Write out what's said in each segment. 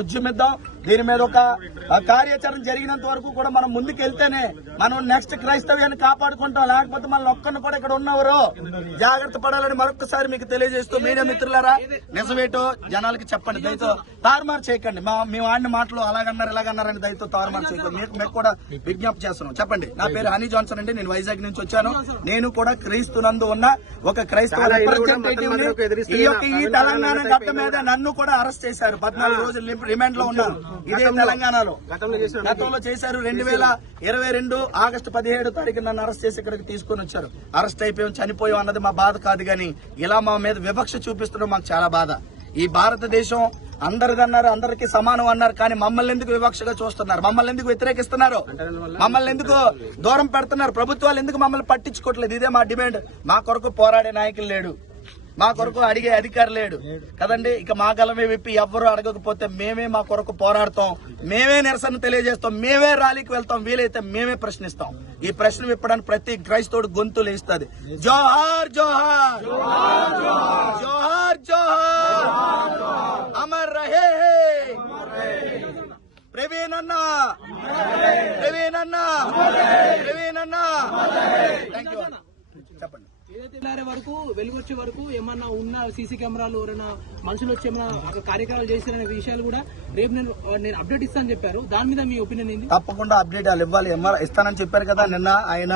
ఉద్యమిద్దాం. దీని మీద ఒక కార్యాచరణ జరిగినంత వరకు కూడా మనం ముందుకెళ్తేనే మనం నెక్స్ట్ క్రైస్తవ్యాన్ని కాపాడుకుంటాం. లేకపోతే మన ఒక్కరిని కూడా ఇక్కడ ఉన్నవారు జాగ్రత్త పడాలని మరొకసారి మీకు తెలియజేస్తూ, మీడియా మిత్రులారా నిజమేటో జనాలకి చెప్పండి. దయతో తారుమారు చేయకండి. మేము ఆడిన మాటలు అలాగన్నారు ఇలాగన్నారని దయతో తారుమారు చేయకండి. మీకు కూడా విజ్ఞప్తి చేస్తున్నాం. చెప్పండి. నా పేరు హనీ జాన్సన్ అండి. నేను వైజాగ్ నుంచి వచ్చాను. నేను కూడా క్రీస్తునందు ఉన్న ఒక క్రైస్తవ రిప్రజెంటేటివ్ ని. ఈ తెలంగాణ గడ్డ మీద నన్ను కూడా అరెస్ట్ చేశారు. 14 రోజులు రిమాండ్ లో ఉన్నాను. ఇదే తెలంగాణలో గతంలో చేశారు. 2022 ఆగస్టు 17 తారీఖు నన్ను అరెస్ట్ చేసి ఇక్కడికి తీసుకొని వచ్చారు. అరెస్ట్ అయిపోయాం, చనిపోయాం అన్నది మా బాధ కాదు, గాని ఇలా మా మీద వివక్ష చూపిస్తుండడం మాకు చాలా బాధ. ఈ భారతదేశం అందరిదన్నారు, అందరికీ సమానం అన్నారు, కానీ మమ్మల్ని ఎందుకు వివక్షగా చూస్తున్నారు? మమ్మల్ని ఎందుకు వ్యతిరేకిస్తున్నారు? మమ్మల్ని ఎందుకు దూరం పెడుతున్నారు? ప్రభుత్వాలు ఎందుకు మమ్మల్ని పట్టించుకోవట్లేదు? ఇదే మా డిమాండ్. మా కొరకు పోరాడే నాయకులు లేడు, మా కొరకు అడిగే అధికారి లేడు కదండి. ఇక మా గలమే విప్పి ఎవ్వరూ అడగకపోతే మేమే మా కొరకు పోరాడతాం, మేమే నిరసన తెలియజేస్తాం, మేమే ర్యాలీకి వెళ్తాం, వీలైతే మేమే ప్రశ్నిస్తాం. ఈ ప్రశ్న విప్పడానికి ప్రతి క్రైస్తవుడు గొంతు లేస్తుంది. జోహార్ జోహార్ జోహార్ జోహార్ అమర్ రహే ప్రవీణ్ అన్న, ప్రవీణ్ అన్న, ప్రవీణ్ అన్న. Thank you. చెప్పండి. ఏదైతే వరకు వెలుగొచ్చే వరకు ఏమన్నా ఉన్న సీసీ కెమెరాలు ఎవరైనా మనుషులు వచ్చి ఏమైనా కార్యక్రమాలు చేస్తారనే విషయాలు కూడా రేపు నేను అప్డేట్ ఇస్తానని చెప్పారు. దాని మీద మీ ఒపీనియన్ ఏంటి? తప్పకుండా అప్డేట్ ఇవ్వాలి. ఇస్తానని చెప్పారు కదా. నిన్న ఆయన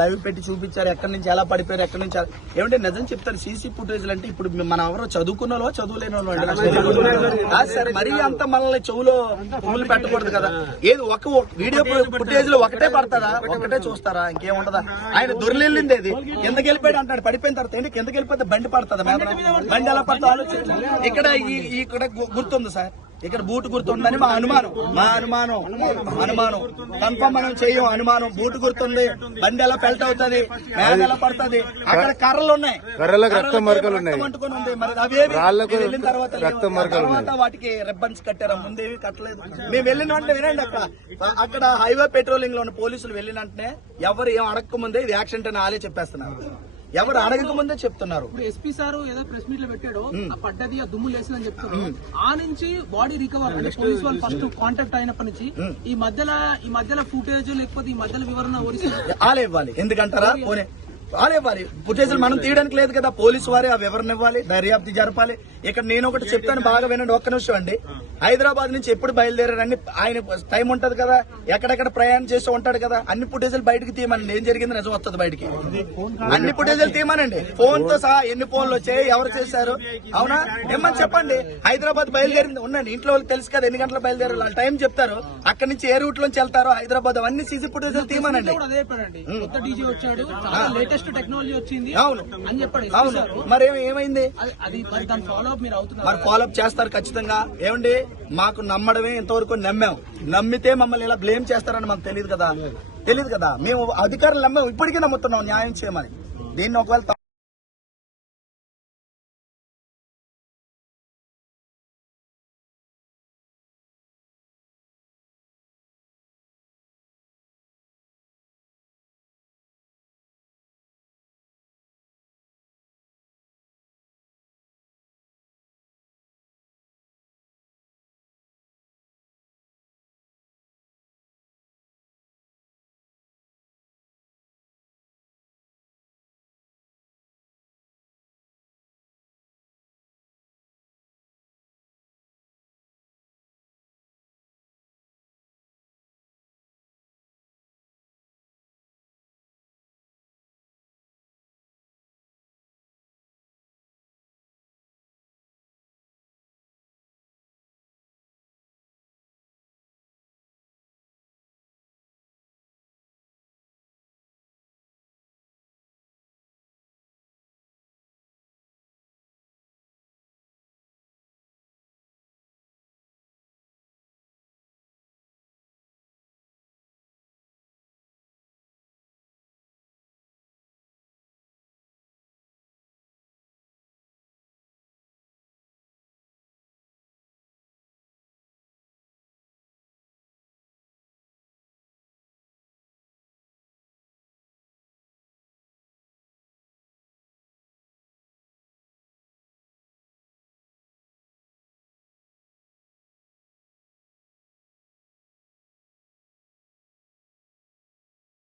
లైవ్ పెట్టి చూపించారు ఎక్కడి నుంచి ఎలా పడిపోయారు, ఎక్కడి నుంచి ఏమంటే నిజం చెప్తారు. సీసీ ఫుటేజ్ అంటే ఇప్పుడు మనం ఎవరో చదువుకున్న వాళ్ళు చదువులేని వాళ్ళు సరే మరీ అంత మనల్ని చెవులో పువ్వులు పెట్టకూడదు కదా. ఏది ఒక వీడియో ఫుటేజ్ లో ఒకటే పడతారా, ఒకటే చూస్తారా, ఇంకేముంటదా? ఆయన దొరికెళ్ళింది ఏది కిందకి వెళ్ళిపోయాడు అంటాడు. పడిపోయిన తర్వాత ఏంటి కిందకి వెళ్ళిపోతే బండి పడుతుంది, బండి ఎలా పడుతుంది ఆలోచించి. ఇక్కడ గుర్తుంది సార్, ఇక్కడ బూటు గుర్తుందని మా అనుమానం. కన్ఫర్మ్ మనం చెయ్యం. అనుమానం బూటు గుర్తుంది, బండి ఎలా పెల్ట్ అవుతుంది, మేద ఎలా పడుతుంది. అక్కడ కర్రలు ఉన్నాయి, రక్త మరకలు ఉన్నాయి, ఉంది. మరి అవేవి వెళ్ళిన తర్వాత వాటికి రిబ్బన్స్ కట్టారా? ముందేవి కట్టలేదు. మేము వెళ్ళిన వెంటనే వినండి, అక్కడ హైవే పెట్రోలింగ్ లో ఉన్న పోలీసులు వెళ్ళిన వెంటనే ఎవరు ఏం అడగక ముందే ఇది యాక్సిడెంట్ అని వాళ్ళే చెప్పేస్తున్నారు. ఎవరు అడగక ముందే చెప్తున్నారు. ఎస్పీ సార్ ఏదో ప్రెస్ మీట్ లో పెట్టాడు, పడ్డది ఆ దుమ్ము లేసిందని చెప్తున్నారు. ఆ నుంచి బాడీ రికవర్ అంటే పోలీస్ వాళ్ళు ఫస్ట్ కాంటాక్ట్ అయినప్పటి నుంచి ఈ మధ్యలో ఫుటేజ్ లేకపోతే ఈ మధ్యలో వివరణ ఆలే ఇవ్వాలి. ఎందుకంటారా? ఆలే ఇవ్వాలి. ఫుటేజ్లు మనం తీయడానికి లేదు కదా. పోలీసు వారే ఆ వివరణ ఇవ్వాలి, దర్యాప్తు జరపాలి. ఇక్కడ నేను ఒకటి చెప్తాను, బాగా వినండి. ఒక్క నిమిషం అండి. హైదరాబాద్ నుంచి ఎప్పుడు బయలుదేరారని ఆయన టైం ఉంటది కదా, ఎక్కడెక్కడ ప్రయాణం చేస్తూ ఉంటాడు కదా. అన్ని ఫుటేజ్లు బయటకు తీయమనండి. ఏం జరిగింది నిజం వస్తుంది బయటికి. అన్ని ఫుటేజ్లు తీయమనండి, ఫోన్ తో సహా. ఎన్ని ఫోన్లు వచ్చాయి, ఎవరు చేశారు, అవునా ఏమని చెప్పండి. హైదరాబాద్ బయలుదేరింది ఉండండి, ఇంట్లో వాళ్ళకి తెలుసు కదా ఎన్ని గంటలు బయలుదేరారు, వాళ్ళ టైం చెప్తారు. అక్కడి నుంచి ఏ రూట్ లోంచి వెళ్తారో హైదరాబాద్ అవన్నీ సీసీ ఫుటేజ్లు తీయమనండి. టెక్నాలజీ వచ్చింది అవును అని చెప్పండి. అవును, మరి ఏమైంది? మరి ఫాలోఅప్ చేస్తారు ఖచ్చితంగా. ఏమండి, మాకు నమ్మడమే ఇంతవరకు నమ్మాం. నమ్మితే మమ్మల్ని ఇలా బ్లేమ్ చేస్తారని మాకు తెలియదు కదా. మేము అధికారులు నమ్మాం, ఇప్పటికీ నమ్ముతున్నాం న్యాయం చేయమని. దీన్ని ఒకవేళ